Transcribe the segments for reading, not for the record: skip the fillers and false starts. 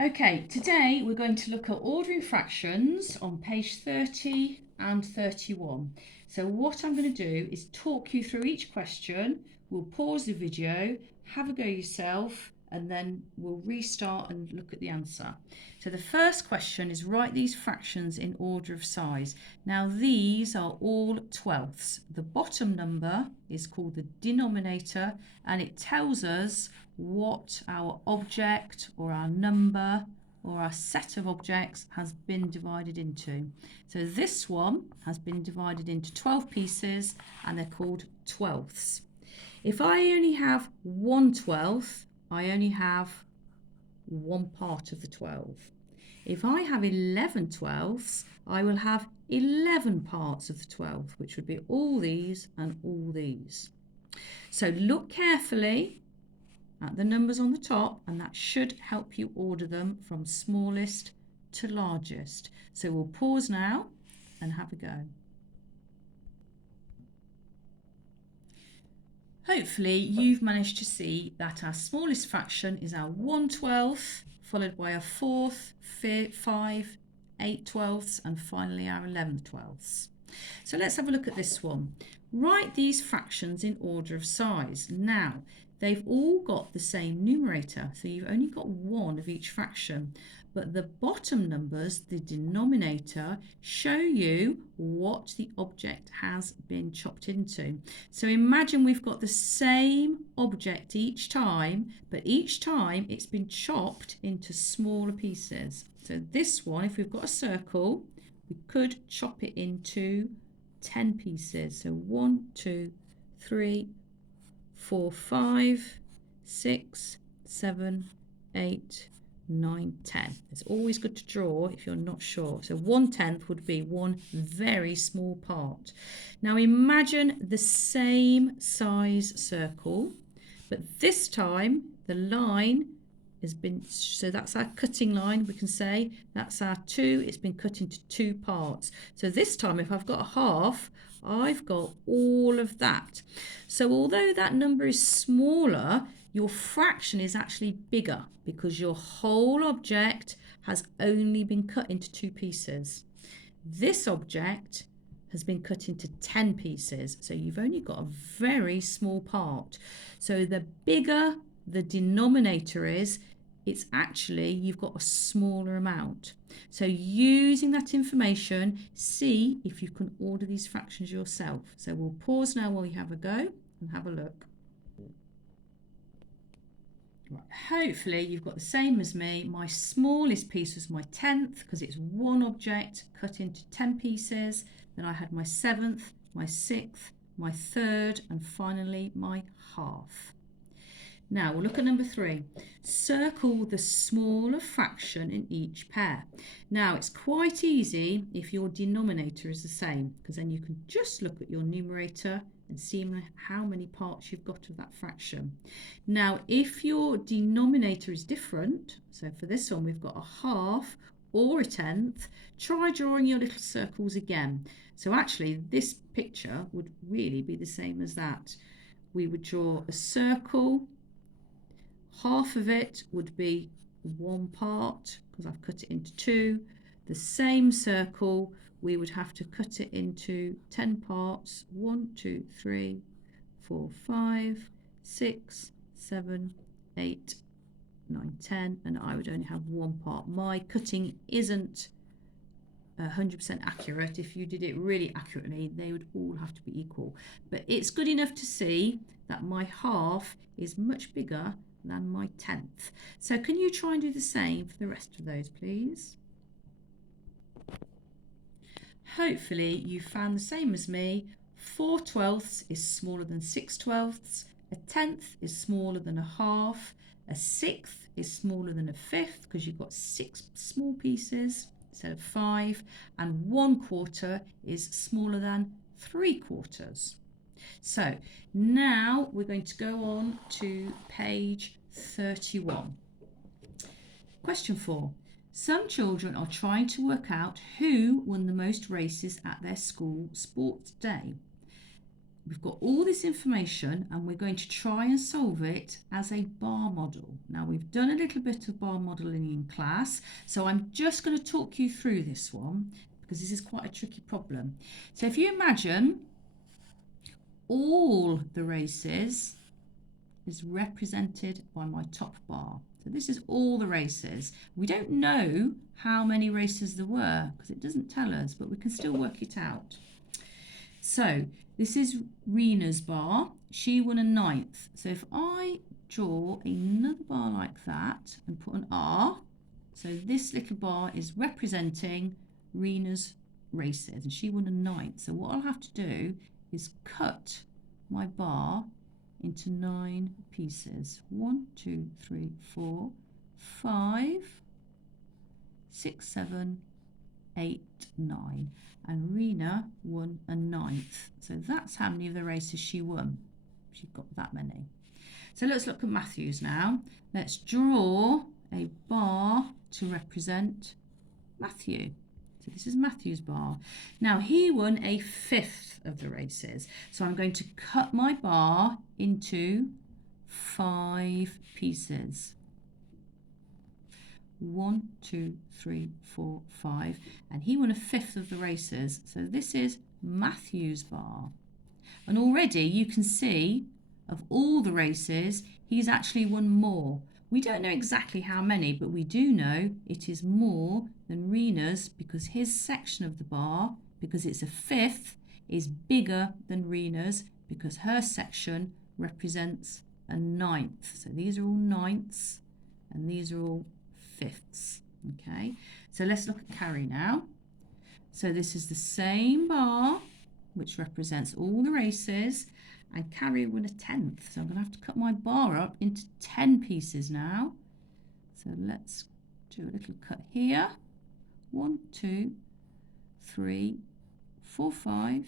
Okay, today we're going to look at ordering fractions on page 30 and 31. So what I'm going to do is talk you through each question. We'll pause the video, have a go yourself, and then we'll restart and look at the answer. So the first question is write these fractions in order of size. Now these are all twelfths. The bottom number is called the denominator and it tells us what our object or our number or our set of objects has been divided into. So this one has been divided into 12 pieces and they're called twelfths. If I only have 1/12, I only have one part of the 12. If I have 11 twelfths, I will have 11 parts of the 12, which would be all these and all these. So look carefully at the numbers on the top, and that should help you order them from smallest to largest. So we'll pause now and have a go. Hopefully you've managed to see that our smallest fraction is our 1/12, followed by a fourth, 5, 8/12, and finally our 11/12. So let's have a look at this one. Write these fractions in order of size. Now, they've all got the same numerator, so you've only got one of each fraction. But the bottom numbers, the denominator, show you what the object has been chopped into. So imagine we've got the same object each time, but each time it's been chopped into smaller pieces. So this one, if we've got a circle, we could chop it into 10 pieces. So 1, 2, 3, 4, 5, 6, 7, 8, 9, 10. It's always good to draw if you're not sure. So 1/10 would be one very small part. Now imagine the same size circle, but this time the line has been, so that's our cutting line, we can say that's our 2, it's been cut into 2 parts. So this time if I've got a half, I've got all of that. So although that number is smaller, your fraction is actually bigger because your whole object has only been cut into 2 pieces. This object has been cut into 10 pieces, so you've only got a very small part. So the bigger the denominator is, it's actually, you've got a smaller amount. So using that information, see if you can order these fractions yourself. So we'll pause now while you have a go and have a look. Right, hopefully you've got the same as me. My smallest piece was my 10th because it's one object cut into 10 pieces. Then I had my 7th, my 6th, my 3rd, and finally my half. Now we'll look at number 3. Circle the smaller fraction in each pair. Now it's quite easy if your denominator is the same, because then you can just look at your numerator and see how many parts you've got of that fraction. Now if your denominator is different, so for this one we've got a half or a 10th, try drawing your little circles again. So actually this picture would really be the same as that. We would draw a circle. Half of it would be one part because I've cut it into 2. The same circle, we would have to cut it into 10 parts. 1, 2, 3, 4, 5, 6, 7, 8, 9, 10, and I would only have one part. My cutting isn't 100% accurate. If you did it really accurately, they would all have to be equal. But it's good enough to see that my half is much bigger than my 10th. So can you try and do the same for the rest of those, please? Hopefully you found the same as me. 4/12 is smaller than 6/12. A 10th is smaller than a half. A 1/6 is smaller than a 1/5 because you've got 6 small pieces instead of 5. And 1/4 is smaller than 3/4. So now we're going to go on to page 31. Question 4. Some children are trying to work out who won the most races at their school sports day. we've got all this information and we're going to try and solve it as a bar model. Now we've done a little bit of bar modeling in class, so I'm just going to talk you through this one because this is quite a tricky problem. So if you imagine all the races is represented by my top bar. So this is all the races. We don't know how many races there were because it doesn't tell us, but we can still work it out. So this is Rena's bar. She won a 9th. So if I draw another bar like that and put an R, so this little bar is representing Rena's races and she won a 9th. So what I'll have to do is cut my bar into 9 pieces. 1, 2, 3, 4, 5, 6, 7, 8, 9. And Rena won a 9th. So that's how many of the races she won. She got that many. So let's look at Matthews now. Let's draw a bar to represent Matthew. So this is Matthew's bar. Now he won a 5th of the races. So I'm going to cut my bar into 5 pieces. 1, 2, 3, 4, 5. And he won a 5th of the races. So this is Matthew's bar. And already you can see of all the races, he's actually won more. We don't know exactly how many, but we do know it is more than Rena's because his section of the bar, because it's a 5th, is bigger than Rena's because her section represents a 9th. So these are all 9ths and these are all 5ths. Okay, so let's look at Carrie now. So this is the same bar which represents all the races, and Carrie won a 10th. So I'm going to have to cut my bar up into 10 pieces now. So let's do a little cut here. 1, 2, 3, 4, 5,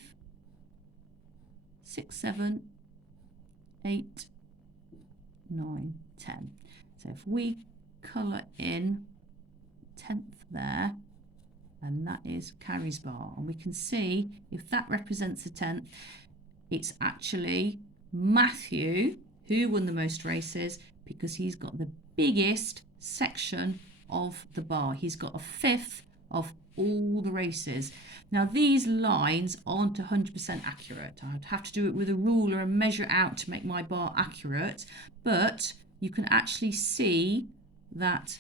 6, 7, 8, 9, 10. So if we colour in 10th there, and that is Carrie's bar, and we can see if that represents a 10th, it's actually Matthew who won the most races because he's got the biggest section of the bar. He's got a 5th of all the races. Now these lines aren't 100% accurate. I'd have to do it with a ruler and measure out to make my bar accurate, but you can actually see that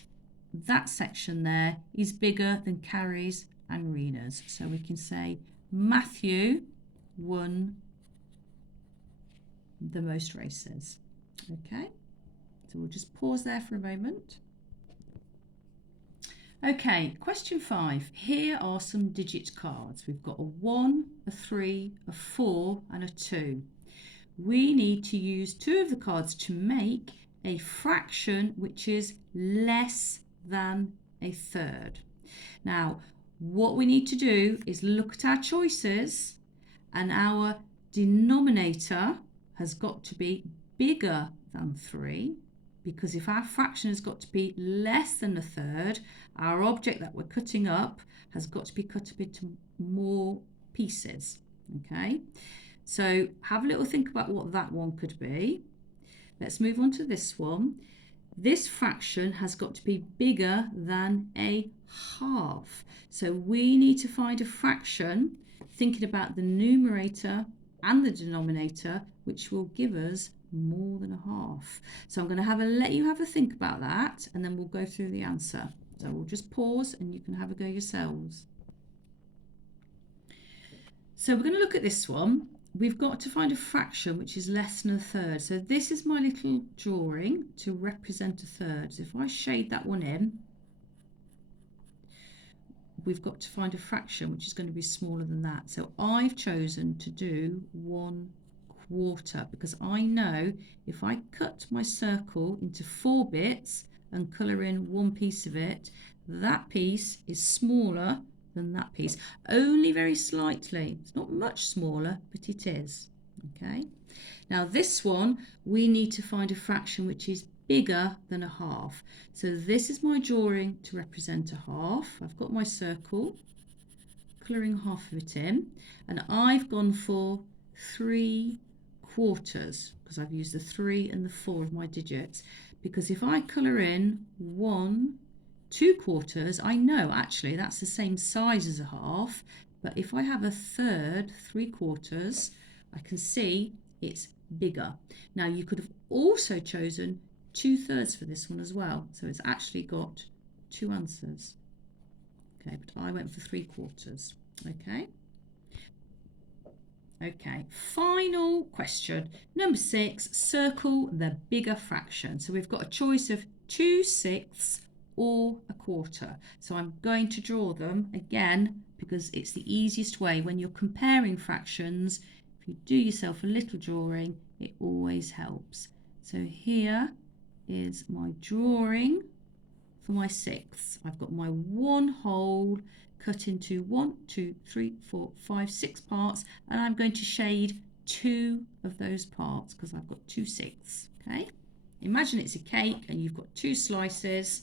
that section there is bigger than Carrie's and Rena's. So we can say Matthew won the most races. Okay, so we'll just pause there for a moment. Okay, question 5. Here are some digit cards. We've got a 1, a 3, a 4 and a 2. We need to use 2 of the cards to make a fraction which is less than a third. Now, what we need to do is look at our choices, and our denominator has got to be bigger than 3, because if our fraction has got to be less than a third, our object that we're cutting up has got to be cut up into more pieces. Okay, so have a little think about what that one could be. Let's move on to this one. This fraction has got to be bigger than a half. So we need to find a fraction, thinking about the numerator and the denominator, which will give us more than a half. So I'm going to let you have a think about that, and then we'll go through the answer. So we'll just pause and you can have a go yourselves. So we're going to look at this one. We've got to find a fraction which is less than a third. So this is my little drawing to represent a third. So if I shade that one in, we've got to find a fraction which is going to be smaller than that. So I've chosen to do 1/4 because I know if I cut my circle into 4 bits and colour in one piece of it, that piece is smaller than that piece, only very slightly. It's not much smaller, but it is. Okay, now this one we need to find a fraction which is bigger than a half. So this is my drawing to represent a half. I've got my circle, colouring half of it in, and I've gone for 3 quarters, because I've used the 3 and the 4 of my digits. Because if I colour in 1, 2 quarters, I know actually that's the same size as a half, but if I have a third, 3 quarters, I can see it's bigger. Now you could have also chosen 2/3 for this one as well, so it's actually got 2 answers. Okay, but I went for 3 quarters. Okay. Okay, final question. Number 6, circle the bigger fraction. So we've got a choice of 2/6 or a quarter. So I'm going to draw them again because it's the easiest way when you're comparing fractions. If you do yourself a little drawing, it always helps. So here is my drawing for my 6. I've got my 1 whole cut into 1, 2, 3, 4, 5, 6 parts, and I'm going to shade 2 of those parts because I've got 2/6. Okay, imagine it's a cake and you've got 2 slices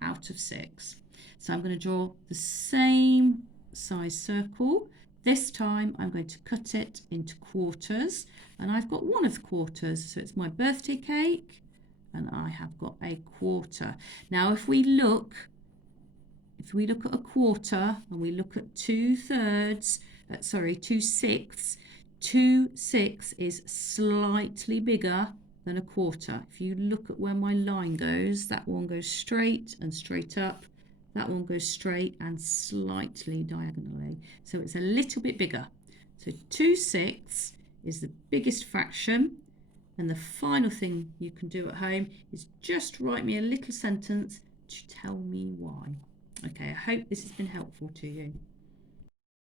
out of 6. So I'm going to draw the same size circle. This time I'm going to cut it into quarters, and I've got 1 of the quarters, so it's my birthday cake, and I have got a quarter. Now if we look at a quarter and we look at 2/6, 2/6 is slightly bigger than a quarter. If you look at where my line goes, that one goes straight and straight up. That one goes straight and slightly diagonally. So it's a little bit bigger. So 2/6 is the biggest fraction. And the final thing you can do at home is just write me a little sentence to tell me why. Okay, I hope this has been helpful to you.